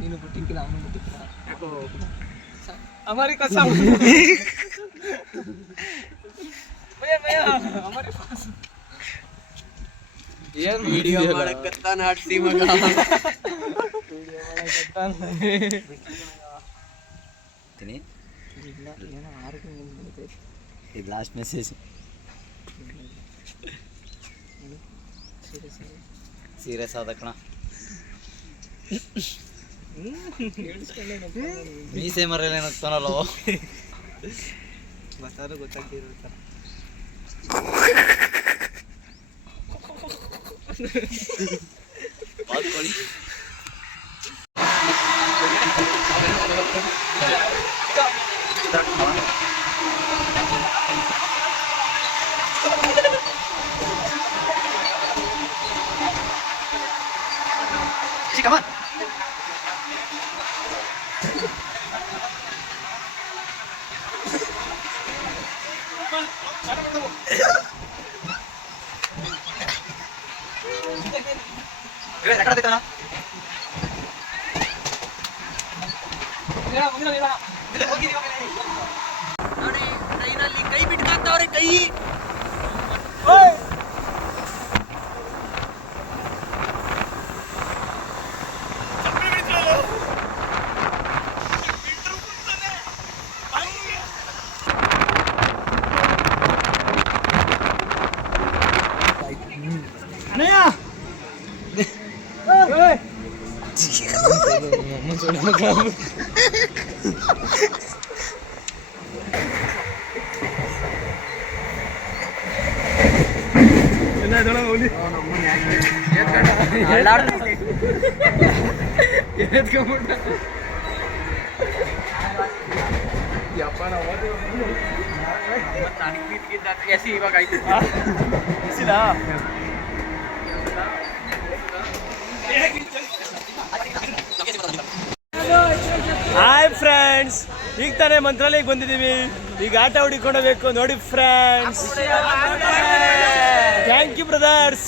ನೀನು ಬಿಟ್ಟಿಂಗಿಲ್ಲ ಅವನು ಬಿಟ್ಟಿಲ್ಲ ಯಾಕೋ हमारी कसम भैया भैया हमारे पास यार वीडियो ಮಾಡಕತ್ತ ನಾಟ್ಸಿ ಮಗ वीडियो ಮಾಡಕತ್ತ ತಿನಿ ಇಲ್ಲ ಏನೋ ಆರ್ಕಿಂಗ್ ಬಂದಿದೆ ಇದು ಲಾಸ್ಟ್ ಮೆಸೇಜ್ ಸೀರಿಯಸ್ ಆದ ಕಣ ಮೀಸೆ ಮರೆಯಲ್ಲ ಏನಾಗ್ತಾನಲ್ಲ ಗೊತ್ತಾದ್ರೂ ಗೊತ್ತಾಗ್ತಿರುತ್ತೆ Come on. ನೋಡಿ ಟ್ರೈನಲ್ಲಿ ಕೈ ಬಿಟ್ಕಾಗ್ತಾವ್ರೆ ಕೈ ಹಾಯ್ ಫ್ರೆಂಡ್ಸ್, ಈಗ ತಾನೇ ಮಂತ್ರಾಲಯಕ್ಕೆ ಬಂದಿದ್ದೀವಿ. ಈಗ ಆಟ ಹುಡುಕೊಂಡು ನೋಡಿ friends. Thank you brothers.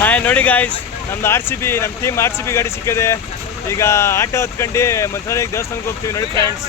Hi ನೋಡಿ ಗಾಯ್ಸ್, ನಮ್ದು RCB, ನಮ್ಮ ಟೀಮ್ RCB ಗಾಡಿ ಸಿಕ್ಕಿದೆ. ಈಗ ಆಟೋ ಹೊತ್ಕೊಂಡು ಮಂತ್ರಾಲಯಕ್ಕೆ ದೇವಸ್ಥಾನಕ್ಕೆ ಹೋಗ್ತೀವಿ ನೋಡಿ ಫ್ರೆಂಡ್ಸ್.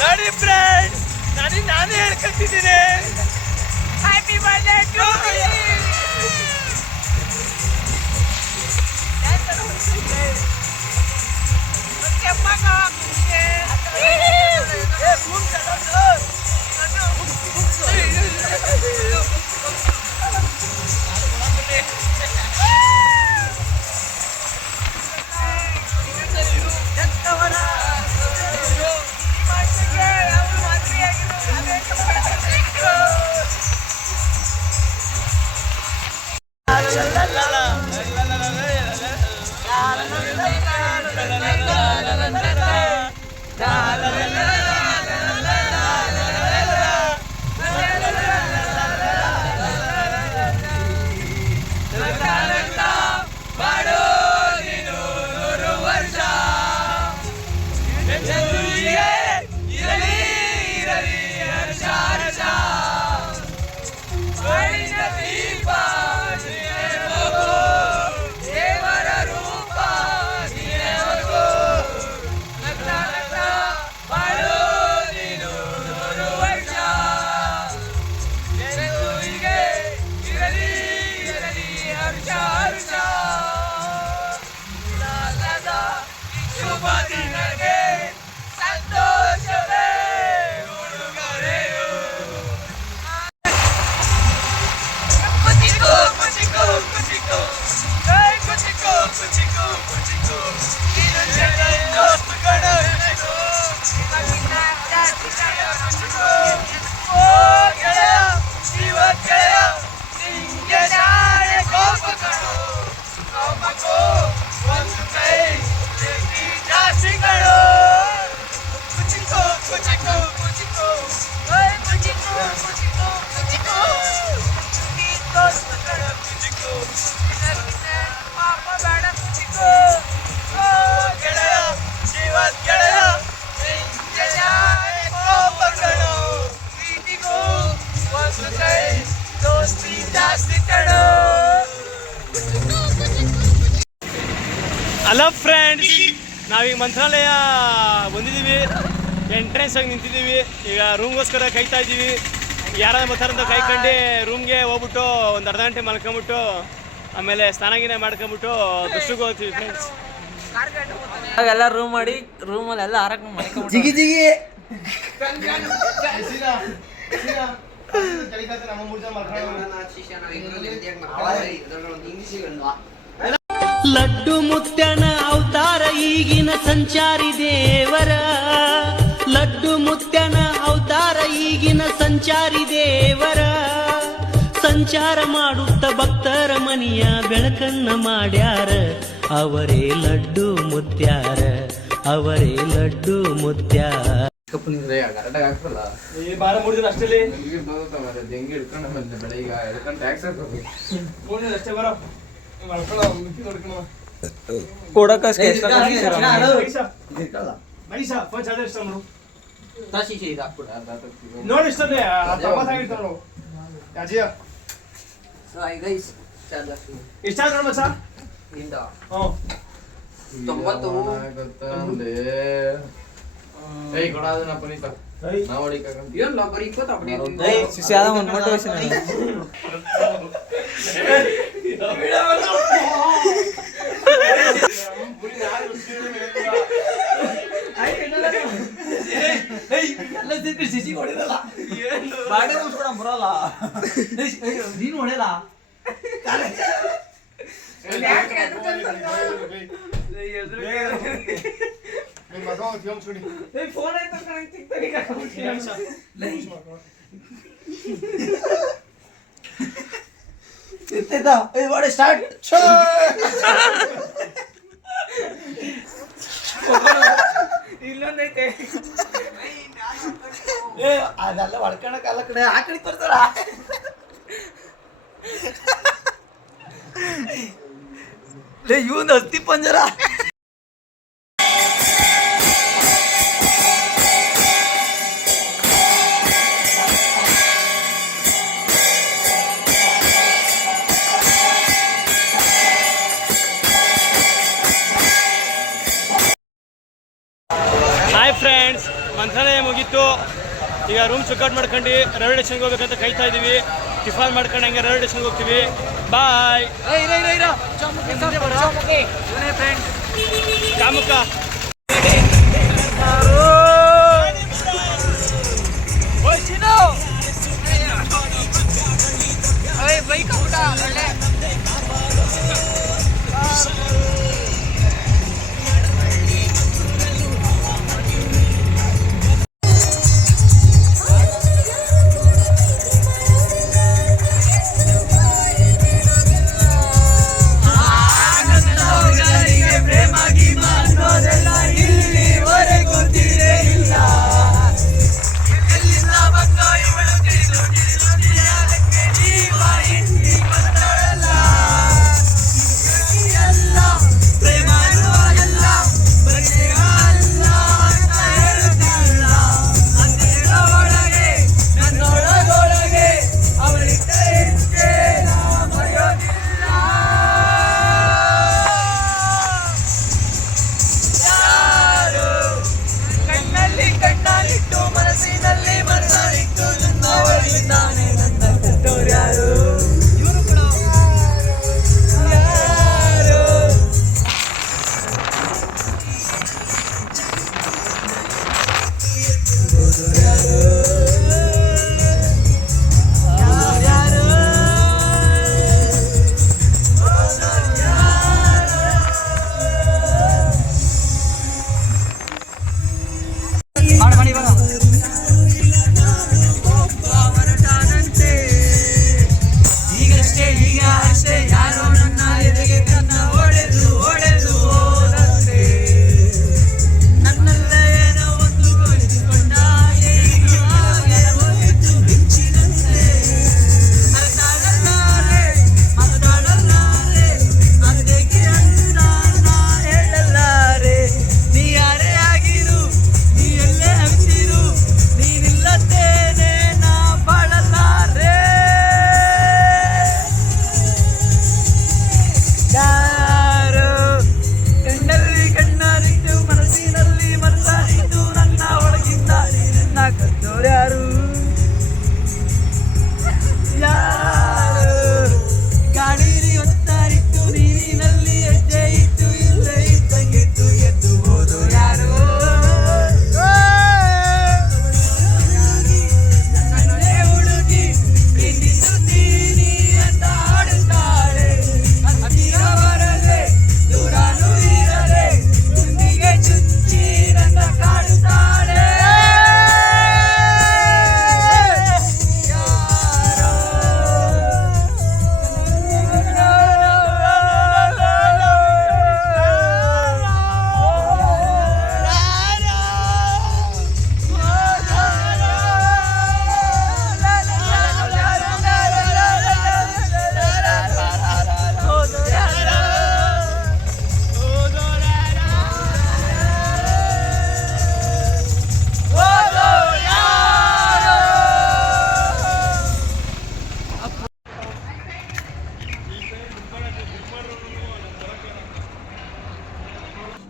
ನೋಡಿ ಫ್ರೆಂಡ್ಸ್, ನಾನೇ ಹೇಳ್ಕೊತಿದ್ದೀನಿ. Happy birthday to you. Hello friends, ನಾವೀಗ ಮಂತ್ರಾಲಯ ಬಂದಿದ್ದೀವಿ. ಎಂಟ್ರೆನ್ಸ್ ಆಗಿ ನಿಂತಿದ್ದೀವಿ. ಈಗ ರೂಮ್ಗೋಸ್ಕರ ಕಾಯ್ತಾ ಇದ್ದೀವಿ. ಯಾರಾದ್ರೂ ಬರ್ತಾರಂತ ಕಾಯ್ಕೊಂಡು ರೂಮ್ಗೆ ಹೋಗ್ಬಿಟ್ಟು ಒಂದು ಅರ್ಧ ಗಂಟೆ ಮಲ್ಕೊಂಬಿಟ್ಟು ಆಮೇಲೆ ಸ್ನಾನ ಮಾಡ್ಕೊಂಬಿಟ್ಟು ಬಸ್ಸಿಗೆ ಹೋಗ್ತೀವಿ ಫ್ರೆಂಡ್ಸ್. ನಾವೆಲ್ಲ ರೂಮ್ ಮಾಡಿ ರೂಮಲ್ಲಿ ಎಲ್ಲ ಆರಕ್ಕೆ ಮಾಡ್ಕೊಂಡು ಜಿಗಿ ಜಿಗಿ ಲಡ್ಡು ಮುತ್ಯನ ಅವತಾರ ಈಗಿನ ಸಂಚಾರಿ ದೇವರ, ಲಡ್ಡು ಮುತ್ಯನ ಅವತಾರ ಈಗಿನ ಸಂಚಾರಿ ದೇವರ, ಸಂಚಾರ ಮಾಡುತ್ತ ಭಕ್ತರ ಮನಿಯ ಬೆಳಕನ್ನ ಮಾಡ್ಯಾರ, ಅವರೇ ಲಡ್ಡು ಮುತ್ಯಾರ, ಅವರೇ ಲಡ್ಡು ಮುತ್ಯಾರ. ಈ ಬಾರ 3 ದಿನ ಅಷ್ಟೇ ಅಷ್ಟೇ ಬರೋ ನೋಡಿ ಇಷ್ಟೇ ಇಷ್ಟ ನೋಡ ಮಚ್ಚ. ಬರಲ್ಲ ನೀನು ಹೊಡೆಯಲ್ಲ ಇಲ್ಲೊಂದೈತೆ ಅದೆಲ್ಲ ಹೊಡ್ಕೊಳಕಲ್ಲ ಕಡೆ ಆ ಕಡೆ ತೋರ್ತಾರ. ಇವನ್ ಅಸ್ಥಿ ಪಂಜರ ಹಾಯ್ ಫ್ರೆಂಡ್ಸ್, ಮಂತ್ರಾಲಯ ಮುಗೀತು. ಈಗ ರೂಮ್ ಚೆಕ್ಔಟ್ ಮಾಡ್ಕೊಂಡು ರೈಲ್ವೆ ಸ್ಟೇಷನ್ಗೆ ಹೋಗ್ಬೇಕಂತ ಕಾಯ್ತಾ ಇದ್ದೀವಿ. ಟಿಫನ್ ಮಾಡ್ಕೊಂಡು ಹಂಗೆ ರೈಲ್ವೆ ಸ್ಟೇಷನ್ಗೆ ಹೋಗ್ತೀವಿ. ಬಾಯ್. ಕಾಮುಕ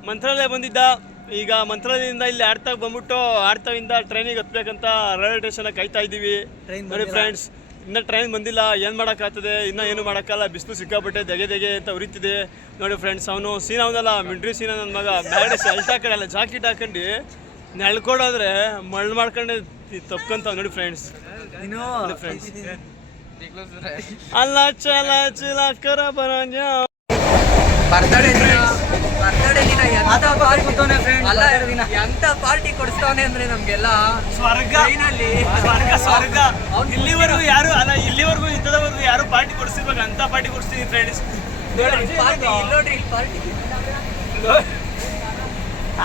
ಮಂತ್ರಾಲಯ ಬಂದಿದ್ದ. ಈಗ ಮಂತ್ರಾಲಯದಿಂದ ಇಲ್ಲಿ ಆಡ್ತಾಗ ಬಂದ್ಬಿಟ್ಟು ಆಡ್ತಾವಿಂದ ಟ್ರೈನಿಗೆ ಹತ್ಬೇಕಂತ ರೈಲ್ವೆ ಸ್ಟೇಷನ್ ಕಾಯ್ತಾ ಇದ್ದೀವಿ. ನೋಡಿ ಫ್ರೆಂಡ್ಸ್, ಇನ್ನೂ ಟ್ರೈನ್ ಬಂದಿಲ್ಲ, ಏನು ಮಾಡೋಕ್ಕಾಗ್ತದೆ, ಇನ್ನೂ ಏನು ಮಾಡೋಕ್ಕಲ್ಲ. ಬಿಸಿಲು ಸಿಕ್ಕಾಪಟ್ಟೆ ದೆಗೆ ಅಂತ ಉರಿತಿದೆ. ನೋಡಿ ಫ್ರೆಂಡ್ಸ್, ಅವನು ಸೀನ್ ಅವನಲ್ಲ, ಮಿಲ್ಟ್ರಿ ಸೀನ ನನ್ನ ಮಗ. ಬ್ಯಾಡೆ ಶರ್ಟ್ ಹಾಕೊಂಡಲ್ಲ, ಜಾಕೆಟ್ ಹಾಕೊಂಡು ನೆಳ್ಕೊಡೋದ್ರೆ ಮಳ್ಳು ಮಾಡ್ಕೊಂಡೆ ತಪ್ಕೊಂತಾವ. ನೋಡಿ ಫ್ರೆಂಡ್ಸ್, ನೋಡಿ ಫ್ರೆಂಡ್ಸ್, ಅಲ್ಲ ಚಲ ಚಿಲ ಕರ ಬರಂಜ ಬರ್ತಡೇ ದಿನ ಎಂತ ಪಾರ್ಟಿ ಕೊಡಿಸ್ತಾವನೆ ಅಂದ್ರೆ ನಮ್ಗೆಲ್ಲ ಸ್ವರ್ಗ ಸ್ವರ್ಗ. ಇಲ್ಲಿವರೆಗೂ ಯಾರು ಅಲ್ಲ, ಇಲ್ಲಿವರೆಗೂ ಇಂಥದವರೆಗೂ ಯಾರು ಪಾರ್ಟಿ ಕೊಡಿಸಿರ್ಬೇಕು ಅಂತ ಪಾರ್ಟಿ ಕೊಡಿಸ್ತೀನಿ ಫ್ರೆಂಡ್ಸ್.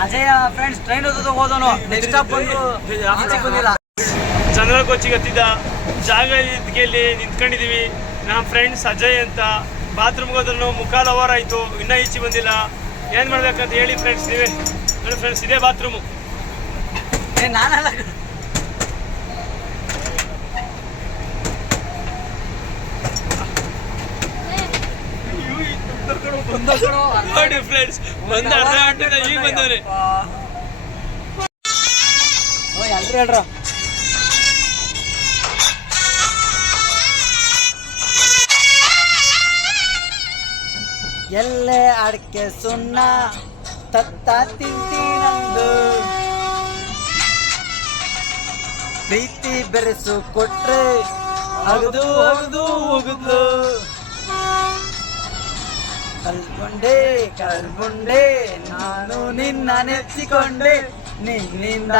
ಅಜಯ ಫ್ರೆಂಡ್ಸ್ ಟ್ರೈನ್ ಹೋದನು. ನೆಕ್ಸ್ಟ್ ಸ್ಟಾಪ್ ಬಂದಿಲ್ಲ. ಜನರಲ್ ಕೋಚಿಗೆ ಹತ್ತಿದ್ದ ಜಾಗ ಇಲ್ಲಿ ನಿಂತ್ಕೊಂಡಿದೀವಿ. ನಮ್ಮ ಫ್ರೆಂಡ್ಸ್ ಅಜಯ್ ಅಂತ. ಬಾತ್ರೂಮ್ಗೆ ಹೋದ್ರೂ ಮುಕ್ಕಾಲು ಅವರ್ ಆಯಿತು, ಇನ್ನೂ ಈಚೆ ಬಂದಿಲ್ಲ. ಏನು ಮಾಡ್ಬೇಕಂತ ಹೇಳಿ ಫ್ರೆಂಡ್ಸ್ ನೀವೇ. ನೋಡಿ ಫ್ರೆಂಡ್ಸ್, ಇದೇ ಬಾತ್ರೂಮು. ನಾನಲ್ಲ ನೋಡಿ ಫ್ರೆಂಡ್ಸ್, ಬಂದ ಅರ್ಧ ಗಂಟೆ ಈಗ ಬಂದವ್ರೆ. ಹೇಳ್ರ ಎಲ್ಲೇ ಅಡಕೆ ಸುಣ್ಣ ತತ್ತ ತಿಂತೀನಂದು ಪ್ರೀತಿ ಬೆರೆಸು ಕೊಟ್ರೆ ಅಗದು ಅಗದು ಹೋಗುದು. ಕಲ್ಬುಂಡೆ ನಾನು ನಿನ್ನ ನೆಚ್ಚಿಕೊಂಡೆ, ನಿನ್ನಿಂದ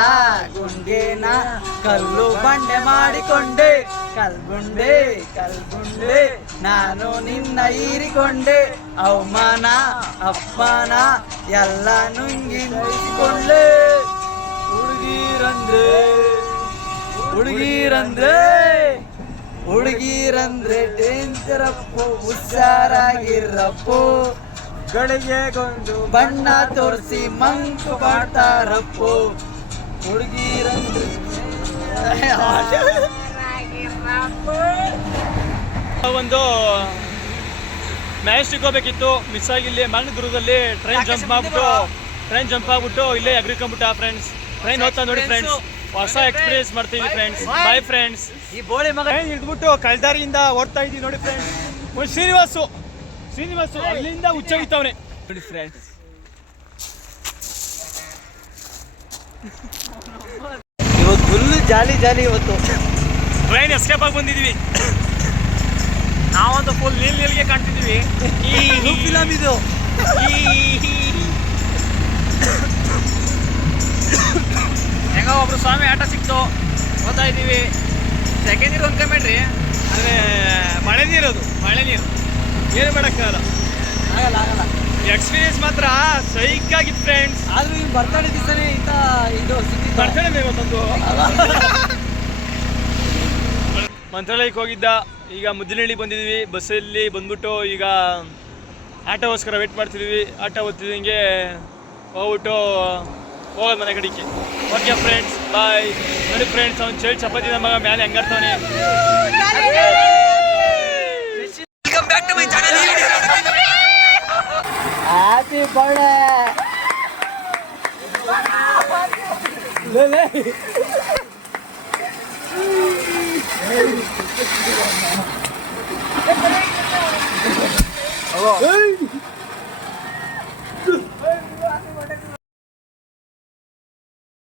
ಗುಂಡೇನ ಕಲ್ಲು ಬಂಡೆ ಮಾಡಿಕೊಂಡೆ. ಕಲ್ಬುಂಡೆ ನಾನು ನಿನ್ನ ಹೀರಿಕೊಂಡೆ, ಅವಮಾನ ಅಪ್ಪನ ಎಲ್ಲ ನುಂಗಿ ನುಂಗಿಕೊಂಡೆ. ಹುಡುಗೀರಂದ್ರೆ ಡೇಂಜರಪ್ಪು, ಹುಷಾರಾಗಿರಪ್ಪು. ಗಳಿಗೆಗೊಂದು ಬಣ್ಣ ತೋರಿಸಿ ಮಂಕು ಮಾಡ್ತಾರಪ್ಪು. ಹುಡುಗೀರಂದ್ರೆ ಒಂದು ಮ್ಯಾಜಿಸ್ಟಿಕ್ ಹೋಗ್ಬೇಕಿತ್ತು, ಮಿಸ್ ಆಗಿಲ್ಲಿ ಮಾನಗದುರ್ಗದಲ್ಲಿ ಟ್ರೈನ್ ಜಂಪ್ ಆಗ್ಬಿಟ್ಟು ಇಲ್ಲೇ ಎಗ್ರಿಕೊಂಬಿಟ್ಟ ಫ್ರೆಂಡ್ಸ್. ಟ್ರೈನ್ ಹೋಗ್ತಾ ನೋಡಿ ಫ್ರೆಂಡ್ಸ್, ಹೊಸ ಎಕ್ಸ್ಪೀರಿಯನ್ಸ್ ಮಾಡ್ತೀವಿ ಫ್ರೆಂಡ್ಸ್. Bye friends. ಈ ಬೋಳಿ ಮಗ ಹಿಡ್ಬಿಟ್ಟು ಕಲ್ದಾರಿಯಿಂದ ಓಡ್ತಾ ಇದೀವಿ ನೋಡಿ ಫ್ರೆಂಡ್ಸ್. ಶ್ರೀನಿವಾಸು ಅಲ್ಲಿಂದ ಹುಚ್ಚೋಗಿತ್ತವನೆ ನೋಡಿ ಫ್ರೆಂಡ್ಸ್. ಇವತ್ತು ಫುಲ್ ಜಾಲಿ ಇವತ್ತು. ಟ್ರೈನ್ ಎಸ್ಕೇಪ್ ಆಗಿ ಬಂದಿದ್ವಿ. ನಾವಂತೂ ಫುಲ್ ನೀಲ್ಗೆ ಕಾಣ್ತಿದ್ವಿ. ಈ ಫಿಲಮ್ ಇದು. ಹೆಂಗ ಒಬ್ರು ಸ್ವಾಮಿ ಆಟ ಸಿಕ್ತು, ಹೋಗ್ತಾ ಇದ್ದೀವಿ. ಸೆಕೆಂಡ್ ನೀರು ಹೊಂದ್ಕೊಂಬೇಡ್ರಿ, ಅಂದರೆ ಮಳೆ ನೀರು ಏನು ಮಾಡೋಕ್ಕಾಗಲ್ಲ. ಆಗಲ್ಲ ಎಕ್ಸ್ಪೀರಿಯನ್ಸ್ ಮಾತ್ರ ಸೈಕ್ ಆಗಿತ್ತು ಫ್ರೆಂಡ್ಸ್. ಆದ್ರೂ ಈ ಬರ್ತಡೇ ದಿವಸನೇ ಇದು ಬರ್ತಡೇ ಬೇಕಂತಂದು ಮಂತ್ರಾಲಯಕ್ಕೆ ಹೋಗಿದ್ದ. ಈಗ ಮುದ್ದಿನಹಳ್ಳಿ ಬಂದಿದ್ವಿ. ಬಸ್ಸಲ್ಲಿ ಬಂದ್ಬಿಟ್ಟು ಈಗ ಆಟೋಗೋಸ್ಕರ ವೇಟ್ ಮಾಡ್ತಿದ್ವಿ. ಆಟೋ ಓದ್ತಿದ್ದಂಗೆ ಹೋಗ್ಬಿಟ್ಟು ಹೋಗೋದು ಮನೆ ಕಡೆಗೆ. ಓಕೆ ಫ್ರೆಂಡ್ಸ್, ಬಾಯ್. ನೋಡಿ ಫ್ರೆಂಡ್ಸ್, ಅವ್ನು ಚೇಳಿ ಚಪಾತಿ ನಮ್ಮ ಮೇಲೆ ಹೆಂಗಾಡ್ತಾವನೆ. Happy birthday. ಹಲೋ